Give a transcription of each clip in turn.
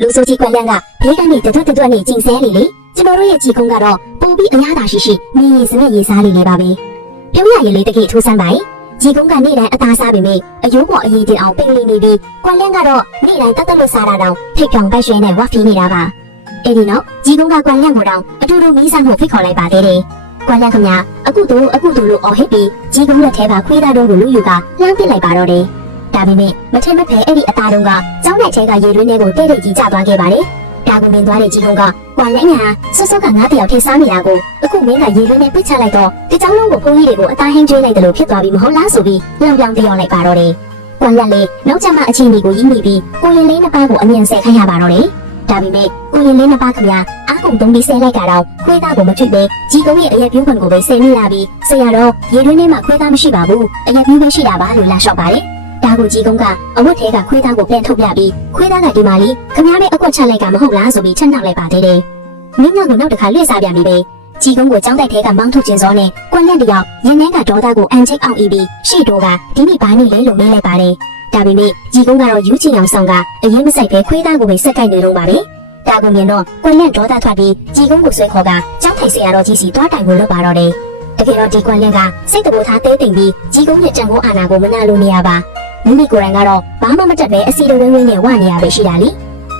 လူဆိုကြီးကွက်လန်းကဘေးကနေတွတ်နေကျင်ဆဲလေကျွန်တော်တို့ရဲ့ကြီးကုန်းကတော့ပုံပြီးအရသာရှိမင်းရေးစနဲ့ရေးစားလေးပါပဲပြုံးရရင်လေးတကယ်ထိုးဆန်းပါကြီးကုန်းကနေ့တိုင်းအသားစားပေမဲ့အယိုးပေါ်အရေးတင်အောင်ပိန်လေးနေပြီးကွက်လန်းကတော့နေ့တိုင်းတက်လို့စားတာတောင်ထိတ်ဖြောင်ပိုက်ရွှဲနဲ့ဝတ်ဖီးနေတာပါအဲ့ဒီနောက်ကြီးကုန်းကကွက်လန်းကိုတောင်အတူတူမီးစားမှုဖိတ်ခေါ်လိုက်ပါသေးတယ်ကွက်လန်းခင်ဗျာအခုတို့လို့အော်ဟစ်ပြီးကြီးကုန်းလက်ထဲကခွေးသားတို့ကိုလူယူကလှမ်းပစ်လိုက်ပါတော့တယ်ဒါပေမဲ့မထင်မဖဲအဲ့ဒီအသားတုံးကကျောင်းနဲ့ထဲကရေတွင်းထဲကိုတိတ်ကြီးကျသွားခဲ့ပါတယ်ဒါကိုမြင်သွားတဲ့ကြီးကုန်းကကွာလဲညာဆော့ကငါးတယောက်ထိစားနေတာကိုအခုမင်းကရေတွင်းနဲ့ပစ်ချလိုက်တော့ဒီကျောင်းလုံးကိုဖုန်းကြီးတွေကိုအသားဟင်းကျွေးလိုက်တယ်လို့ဖြစ်သွားပြီမဟုတ်လားဆိုပြီးလောင်ပြောင်တယောက်လိုက်ပါတော့တယ်ကွာလက်လေးနောက်ကျမှအချင်းတွေကိုရင်းမိပြီးကိုရင်လေးနှစ်ပါးကိုအမြန်ဆက်ခိုင်းရပါတော့တယ်ဒါပေမဲ့ကိုရင်လေးနှစ်ပါးခင်ဗျာအားကုန်တုံးပြီးဆဲလိုက်ကြတော့ခွေးသားကိုမထွေပဲကြီးကုန်းရဲ့အရက်ပြူးခွန်ကိုပဲဆဲမိလာပြီးဆရာတော့ရေတွင်းထဲမှာခွေးသားမရှိပါဘူးအရက်ပြူးပဲရှိတာပါလို့လာလျှောက်ပါတယ်ဒါကိုကြီးကုန်းကအဝတ်ထဲကခွေးသားကိုပြန်ထုတ်ပြပြီးခွေးသားကဒီမာလီခင်ဗျားပဲအကွက်ချလိုက်ကမဟုတ်လားဆိုပြီးချက်နှောက်လိုက်ပါသေးတယ်။မင်းကကိုနောက်တစ်ခါလွှဲစားပြန်ပြီပဲ။ကြီးကုန်းကိုကြောင်းတိုက်ထဲကမောင်းထုတ်ခြင်းစောနဲ့ကွက်လက်တယောက်ရင်းနှဲကဒေါသကိုအန်ချိတ်အောင်အီးပြီးရှေ့တိုးကဒီနေ့ဘာနေလဲလို့မေးလိုက်ပါတယ်။ဒါပေမဲ့ကြီးကုန်းကတော့ယူချင်အောင်ဆောင်ကအရင်မဆိုင်ပဲခွေးသားကိုပဲစက်ကိုက်နေတော့ပါပဲ။ဒါကိုမြင်တော့ကွက်လက်ဒေါသထွက်ပြီးကြီးကုန်းကိုဆွဲခေါ်ကကြောင်းထိုင်ဆရာတော်ကြီးစီတွားတိုင်ကိုလွတ်ပါတော့တယ်။တကယ်တော့ဒီကွက်လက်ကစိတ်တဘောထားတဲတိမ်ပြီးကြီးကုန်းရဲ့တန်ဖိုးအာဏာကိုမနာလိုနေရပါမိမိကိုယ်တိုင်ကတော့ဘာမှမတက်ပဲအစီတော်ဝင်းနဲ့ဝနေရပဲရှိတာလေ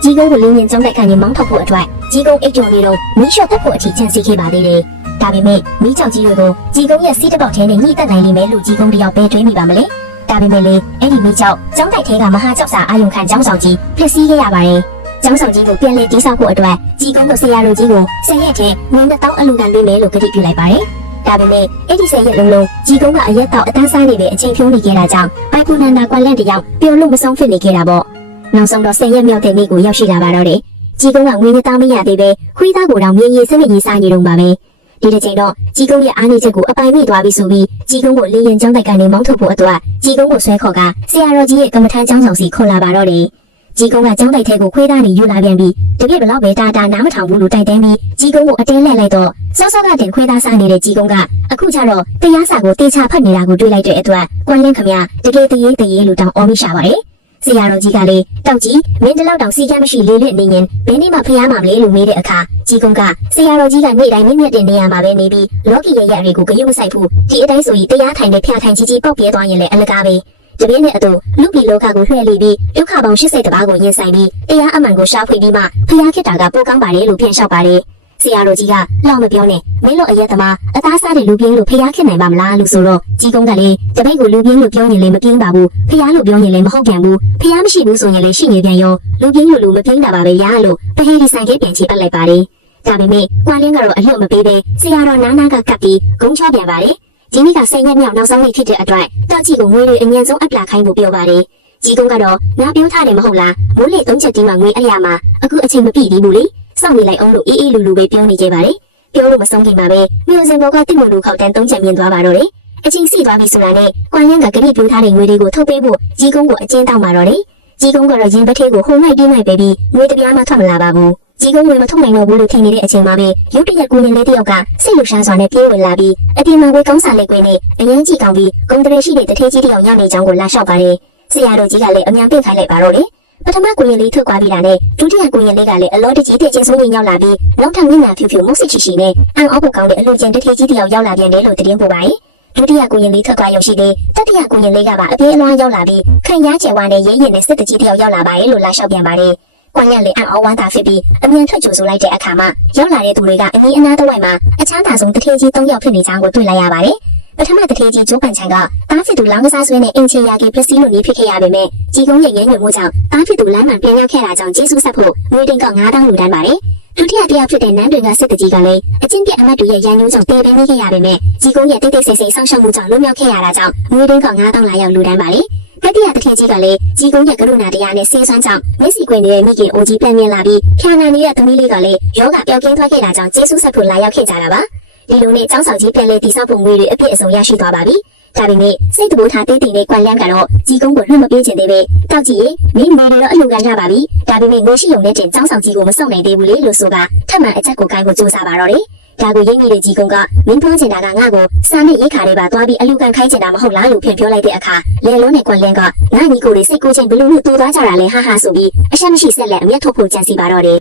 ကြီးကုန်းကိုလင်းရင်ကြောင်းတိုက်ခိုင်းရင်မောင်းထုတ်ဖို့အတွက်ကြီးကုန်းအိတ်တော်လေးတော့မီးလျှော့တက်ဖို့အထိချန်စီခဲ့ပါသေးတယ်ဒါပေမဲ့မီးကြောက်ကြီးတွေကိုကြီးကုန်းရဲ့စီးတစ်ပေါက်ထဲနဲ့ညှိတက်နိုင်လိမ့်မယ်လို့ကြီးကုန်းတယောက်ပဲတွေးမိပါမလဲဒါပေမဲ့လေအဲ့ဒီမီးကြောက်ကြောင်းတိုက်ထဲကမဟာကြောက်စာအာယုံခံကျောင်းဆောင်ကြီးဖျက်ဆီးခဲ့ရပါတယ်ကျောင်းဆောင်ကြီးကိုပြန်လည်တည်ဆောက်ဖို့အတွက်ကြီးကုန်းတို့ဆရာတို့ကြီးကိုဆယ်ရက်ထဲငွေ1000အလူခံပေးမယ်လို့ကတိပြုလိုက်ပါတယ်ဒါပေမဲ့အဲ့ဒီဆယ်ရက်လုံးကြီးကုန်းကအရက်တော့အတန်းစားနေတဲ့အချိန်ဖြုံးနေခဲ့တာကြောင့်ပိုက်ပူနန္ဒာကွက်လက်တယောက်ပျော်လို့မဆုံးဖြစ်နေခဲ့တာပေါ့နောက်ဆုံးတော့ဆယ်ရက်မြောက်တဲ့နေ့ကိုရောက်ရှိလာပါတော့တယ်ကြီးကုန်းကငွေနဲ့တောင်းမရသေးပဲခွေးသားကိုတောင်မြေကြီးစနစ်ကြီးစားနေတော့ပါပဲဒီတစ်ချိန်တော့ကြီးကုန်းရဲ့အားနည်းချက်ကိုအပိုင်မိသွားပြီဆိုပြီးကြီးကုန်းကိုလေးရင်ကျောင်းတိုက်ကနေမောင်းထုတ်ဖို့အတွက်ကြီးကုန်းကိုဆွဲခေါ်ကဆရာတော်ကြီးရဲ့ကမ္မထမ်းကျောင်းဆောင်စီခေါ်လာပါတော့တယ်ကြီးကုန်းကကျောင်းတိုက်ထဲကိုခွေးသားနေယူလာပြန်ပြီးတပြည့်ဘလောက်ပဲတာနားမထောင်ဘူးလို့တိုက်တန်းပြီးကြီးကုန်းကိုအတင်းလှည့်လိုက်တော့စောကတင်ခွေးသားစားနေတဲ့ကြီးကုန်းကအခုကျတော့တရားစာကိုတေချာဖတ်နေတာကိုတွေ့လိုက်တဲ့အတွက်ကွန်လင်းခမရတကယ်တရေလို့တောင်အော်မိရှာပါတယ်ဆရာတော်ကြီးကလည်းတောက်ကြီးမင်းတလောက်တောင်စီကမရှိလေးလက်နေရင်ဘယ်နည်းမှဖျားမှာမလဲလို့မေးတဲ့အခါကြီးကုန်းကဆရာတော်ကြီးကနေ့တိုင်းမြင့်မြတ်တင်နေရမှာပဲနေပြီးလော်ကီရဲ့ရတွေကိုဂရုမစိုက်ဘူးဒီအတိုင်းဆိုရင်တရားထိုင်တဲ့ဖျားထိုင်ကြီးပေါက်ပြဲသွားရင်လည်းအလကားပဲတပြင်းနဲ့အတူလူပြည်လောကကိုလွှဲလိပြီးဒုက္ခပေါင်း80တပါးကိုရင်ဆိုင်ပြီးတရားအမှန်ကိုရှာဖွေပြီးမှဖျားခစ်တာကပိုကောင်းပါတယ်လို့ပြန်လျှောက်ပါတယ်ဆရာတော်ကြီးကလောက်မပြောနဲ့မင်းတို့အရက်သမားအသားစားတဲ့လူပြင်းလို့ဖျားခစ်နိုင်ပါမလားလို့ဆိုတော့ကြီးကုန်းကလည်းတပိတ်ကိုလူပြင်းလို့ပြောရင်လည်းမပြင်းပါဘူးဖျားလို့ပြောရင်လည်းမဟုတ်ပြန်ဘူးဖျားမရှိဘူးဆိုရင်လည်းရှိနေပြန်ရောလူပြင်းလို့မပြင်းတာပါပဲရားလို့ပဟေဒီဆိုင်ကပြန်ချပတ်လိုက်ပါတယ်ဒါပေမဲ့ကွာလင်းကတော့အလွတ်မပေးပဲဆရာတော်နာကကပ်ပြီးဂုံချပြန်ပါတယ်ဒီနေ့က10ရက်မြောက်နောက်ဆုံးနေ့ဖြစ်တဲ့အတွက်တောက်ကြီးကိုငွေတွေအញ្ញံဆုံးအပလာခိုင်းဖို့ပြောပါတယ်ကြီးကုန်းကတော့ငါပြောထားတယ်မဟုတ်လားမိုးလေ3ချက်တင်းမှာငွေအရာမှာအခုအချိန်မပြည့်သေးဘူးလေစောင့်နေလိုက်အောင်လို့အေးလူပဲပြောနေကြပါတယ်ပြောလို့မဆုံးခင်ပါပဲမြို့စင်ဘောကတစ်မလူခောက်တန်း3ချက်မြင်သွားပါတော့တယ်အချင်းစီသွားပြီဆိုတာနဲ့ကွာရန်ကဂရိပြောထားတဲ့ငွေတွေကိုထုတ်ပေးဖို့ကြီးကုန်းကိုအကျဉ်းတောင်းပါတော့တယ်ကြီးကုန်းကတော့ရင်ပထဲကိုဟုံလိုက်ပြေးလိုက်ပဲပြီးငွေတပြားမှထွက်မလာပါဘူးကြီးကုန်းငွေမထုတ်နိုင်တော့ဘူးလို့ထင်နေတဲ့အချိန်မှာပဲရုတ်တရက်ကိုရင်လေးတယောက်ကစိတ်လှရှားစွာနဲ့ပြေးဝင်လာပြီးအပြင်မှာဝေကောင်းစာလက်ကွင်းနဲ့အရင်ကြည့်ကောင်းပြီးဂုံတရေရှိတဲ့တထေးကြီးတယောက်ရောက်နေကြောင်းကိုလာလျှောက်ပါတယ်ဆရာတော်ကြီးကလည်းအမြန်ပြင်ခိုင်းလိုက်ပါတော့တယ်ပထမကိုရင်လေးထွက်သွားပြီးတာနဲ့ဒုတိယကိုရင်လေးကလည်းအလောတကြီးတဲ့ချင်းစိုးဝင်ရောက်လာပြီးနောက်ထပ်မျက်နှာဖြူဖြူမုတ်စစ်ချီနဲ့အံ့ဩဖို့ကောင်းတဲ့အလူကျန်တထေးကြီးတယောက်ရောက်လာပြန်တယ်လို့သတင်းပို့ပါတယ်ဒုတိယကိုရင်လေးထွက်သွားရုံရှိသေးတတိယကိုရင်လေးကပါအပြေးအလွှားရောက်လာပြီးခံရကျဲဝါနဲ့ရဲရင်နဲ့စစ်တကြီးတယောက်ရောက်လာပါတယ်လို့လာလျှောက်ပြန်ပါတယ်ကွန်ရက်လေးအံ့ဩဝမ်းသာဖြစ်ပြီးအမြန်ထွက်ကြိုဆိုလိုက်တဲ့အခါမှာရောက်လာတဲ့သူတွေကအနီးအနားတစ်ဝိုက်မှာအချမ်းသာဆုံးတထေးကြီး3ယောက်ဖြစ်နေကြောင်းကိုတွေ့လိုက်ရပါတယ်ပထမတထေးကြီးကျိုးပန်ချန်ကတားဖြစ်သူလောင်းကစားဆွဲနဲ့အင်ချီယာကီပစ္စည်းလိုနေဖြစ်ခဲ့ရပေမဲ့ကြီးကုန်းရဲ့ရဲညွှန်မှုကြောင့်တားဖြစ်သူလမ်းမှပြန်ရောက်ခဲ့တာကြောင့်ကျေးဇူးဆက်ဖို့ငွေတင်ကောက်9000လူတန်းပါတယ်ဒုတိယတယောက်ဖြစ်တဲ့နန်းတွင်ကစစ်တကြီးကလည်းအချင်းပြအမတ်တွေရဲ့ရန်ညှိုးကြောင့်တေးပင်းခဲ့ရပေမဲ့ကြီးကုန်းရဲ့တိတ်တိတ်ဆိတ်ဆိတ်ဆောင်းရှောက်မှုကြောင့်လွတ်မြောက်ခဲ့ရတာကြောင့်ငွေတင်ကောက်9000လာရောက်လူတန်းပါတယ်တတိယတထေးကြီးကလည်းကြီးကုန်းရဲ့ကရုဏာတရားနဲ့ဆေးဆွမ်းကြောင့်မျက်စိကွင်းရဲ့မိခင်အိုကြီးပြန်မြင်လာပြီးဖျာနာနေတဲ့သမီးလေးကလည်းယောဂပျောက်ကင်းသွားခဲ့တာကြောင့်ကျေးဇူးဆက်ဖို့လာရောက်ခဲ့ကြတာပါဒီလိုနဲ့ကျောင်းဆောင်ကြီးပြန်လဲတည်ဆောက်ပုံငွေတွေအပြည့်အစုံရရှိသွားပါပြီဒါပေမဲ့စိတ်တဘိုးထားတေးတင်တဲ့ကွန်လန်းကတော့ကြီးကုန်းကိုလွှတ်မပေးခြင်းသေးပဲတောက်ကြည့်ရင်မင်းမေတွေတော့အလူကန်ကြပါပြီဒါပေမဲ့ငွေရှိုံနဲ့တင်ကျောင်းဆောင်ကြီးကိုမစုံနိုင်သေးဘူးလေလို့ဆိုကထပ်မံအချက်ကိုကိုင်းကိုစူးစမ်းပါတော့တယ် ဒါကိုရိပ်မိတဲ့ကြီးကုန်းကမင်းပြောချင်တာကငါ့ကိုစာနဲ့ရိတ်ခါလေးပါသွားပြီးအလူကန်ခိုင်းချင်တာမဟုတ်လားလို့ပြန်ပြောလိုက်တဲ့အခါလေလုံးနဲ့ကွန်လင်းကငါညီကိုလေးစိတ်ကိုချင်းဘလူးလို့တူသွားကြတာလေဟာဟာဆိုပြီးအရှက်မရှိဆက်လက်အမျက်ထုတ်ဖို့ကြံစီပါတော့တယ်